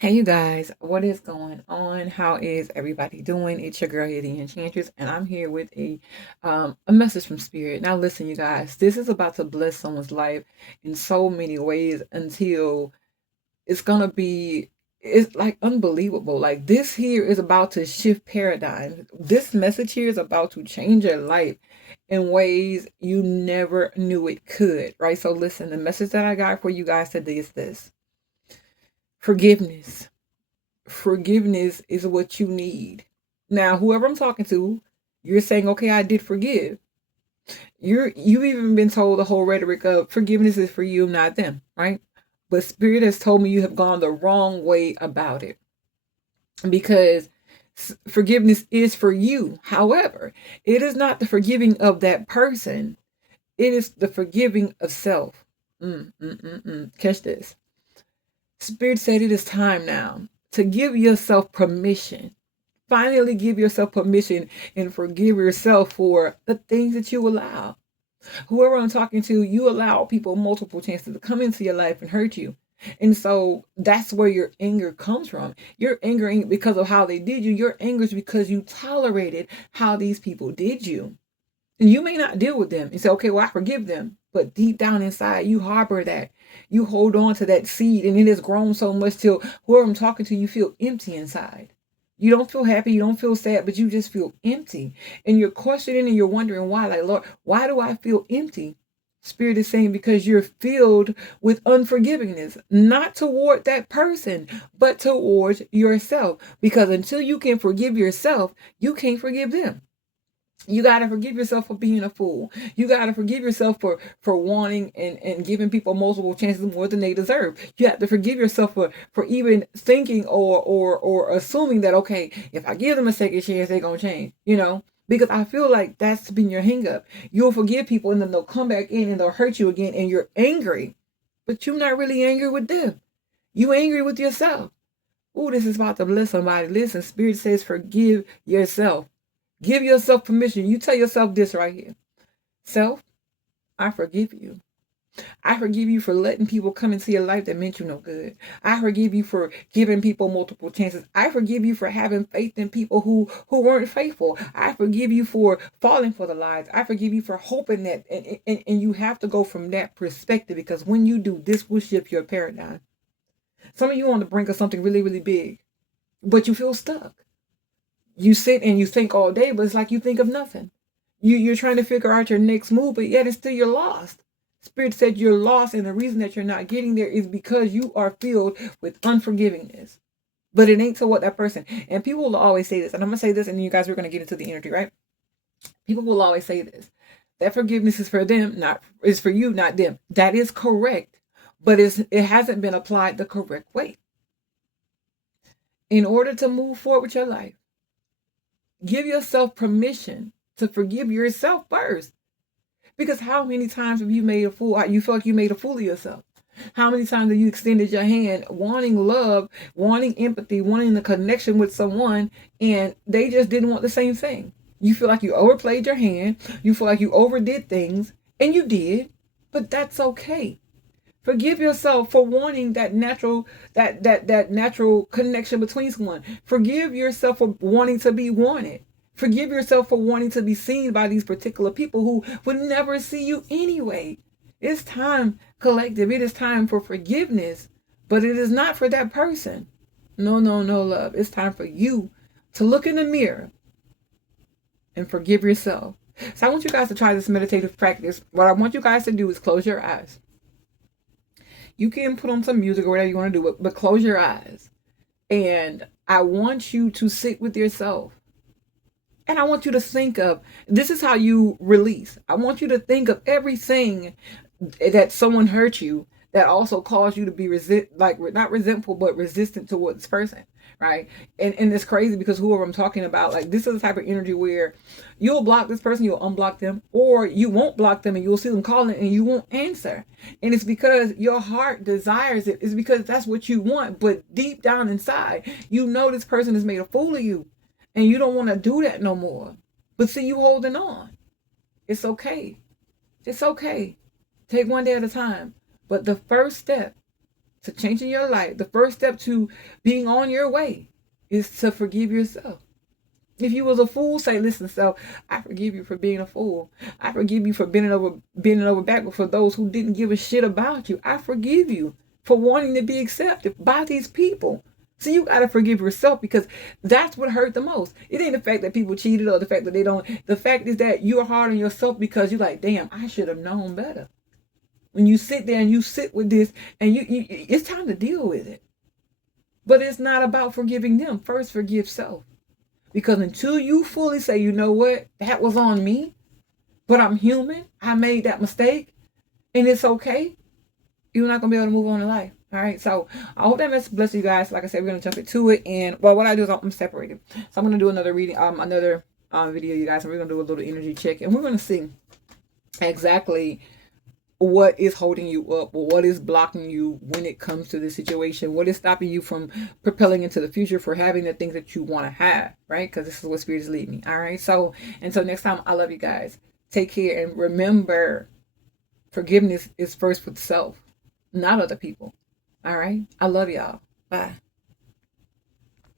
Hey you guys, what is going on? How is everybody doing? It's your girl here, the Enchantress, and I'm here with a message from Spirit. Now listen, you guys, this is about to bless someone's life in so many ways until it's gonna be it's like unbelievable. Like this here is about to shift paradigm. This message here is about to change your life in ways you never knew it could, right? So listen, the message that I got for you guys today is this: forgiveness. Forgiveness is what you need. Now, whoever I'm talking to, you're saying, okay, I did forgive. You've even been told the whole rhetoric of forgiveness is for you, not them, right? But Spirit has told me you have gone the wrong way about it because forgiveness is for you. However, it is not the forgiving of that person. It is the forgiving of self. Catch this. Spirit said it is time now to give yourself permission. Finally, give yourself permission and forgive yourself for the things that you allow. Whoever I'm talking to, you allow people multiple chances to come into your life and hurt you. And so that's where your anger comes from. Your anger ain't because of how they did you. Your anger is because you tolerated how these people did you. And you may not deal with them and say, okay, well, I forgive them. But deep down inside, you harbor that. You hold on to that seed, and it has grown so much till whoever I'm talking to, you feel empty inside. You don't feel happy, you don't feel sad, but you just feel empty. And you're questioning and you're wondering why. Like, Lord, why do I feel empty? Spirit is saying because you're filled with unforgivingness, not toward that person, but towards yourself. Because until you can forgive yourself, you can't forgive them. You got to forgive yourself for being a fool. You got to forgive yourself for wanting and giving people multiple chances more than they deserve. You have to forgive yourself for even thinking or assuming that, okay, if I give them a second chance, they're going to change, because I feel like that's been your hang up. You'll forgive people and then they'll come back in and they'll hurt you again and you're angry, but you're not really angry with them. You angry with yourself. Oh, this is about to bless somebody. Listen, Spirit says forgive yourself. Give yourself permission. You tell yourself this right here. Self, I forgive you. I forgive you for letting people come into your life that meant you no good. I forgive you for giving people multiple chances. I forgive you for having faith in people who weren't faithful. I forgive you for falling for the lies. I forgive you for hoping that, and you have to go from that perspective because when you do, this will shift your paradigm. Some of you are on the brink of something really, really big, but you feel stuck. You sit and you think all day, but it's like you think of nothing. You're trying to figure out your next move, but yet it's still you're lost. Spirit said you're lost, and the reason that you're not getting there is because you are filled with unforgivingness. But it ain't to what that person. And people will always say this, and I'm gonna say this, and you guys are gonna get into the energy, right? People will always say this. That forgiveness is for them, not is for you, not them. That is correct, but it hasn't been applied the correct way. In order to move forward with your life, give yourself permission to forgive yourself first. Because how many times have you made a fool? You feel like you made a fool of yourself. How many times have you extended your hand, wanting love, wanting empathy, wanting the connection with someone, and they just didn't want the same thing? You feel like you overplayed your hand. You feel like you overdid things, and you did, but that's okay. Forgive yourself for wanting that natural that natural connection between someone. Forgive yourself for wanting to be wanted. Forgive yourself for wanting to be seen by these particular people who would never see you anyway. It's time, collective. It is time for forgiveness, but it is not for that person. No, no, no, love. It's time for you to look in the mirror and forgive yourself. So I want you guys to try this meditative practice. What I want you guys to do is close your eyes. You can put on some music or whatever you want to do, but close your eyes. And I want you to sit with yourself. And I want you to think of this is how you release. I want you to think of everything that someone hurt you that also caused you to be like not resentful but resistant towards this person, right? And it's crazy because whoever I'm talking about, like this is the type of energy where you'll block this person, you'll unblock them, or you won't block them and you'll see them calling and you won't answer. And it's because your heart desires it. It's because that's what you want, but deep down inside, you know this person has made a fool of you and you don't want to do that no more. But see, you holding on. It's okay. It's okay. Take one day at a time. But the first step to changing your life, the first step to being on your way is to forgive yourself. If you was a fool, say, listen, self, I forgive you for being a fool. I forgive you for bending over backward for those who didn't give a shit about you. I forgive you for wanting to be accepted by these people. So you got to forgive yourself, because that's what hurt the most. It ain't the fact that people cheated or the fact that they don't. The fact is that you're hard on yourself because you're like, damn, I should have known better. When you sit there and you sit with this and you it's time to deal with it. But it's not about forgiving them. First, forgive self. Because until you fully say, you know what, that was on me, but I'm human, I made that mistake, and it's okay, you're not going to be able to move on in life. All right, so I hope that message bless you guys. Like I said, we're going to jump into it. And well, what I do is I'm separated. So I'm going to do another reading, another video, you guys, and we're going to do a little energy check. And we're going to see exactly what is holding you up, or what is blocking you when it comes to the situation, what is stopping you from propelling into the future, for having the things that you want to have, right? Because this is what spirit is leading me. All right, so until next time, I love you guys. Take care, and remember, forgiveness is first with self, not other people. All right, I love y'all. Bye.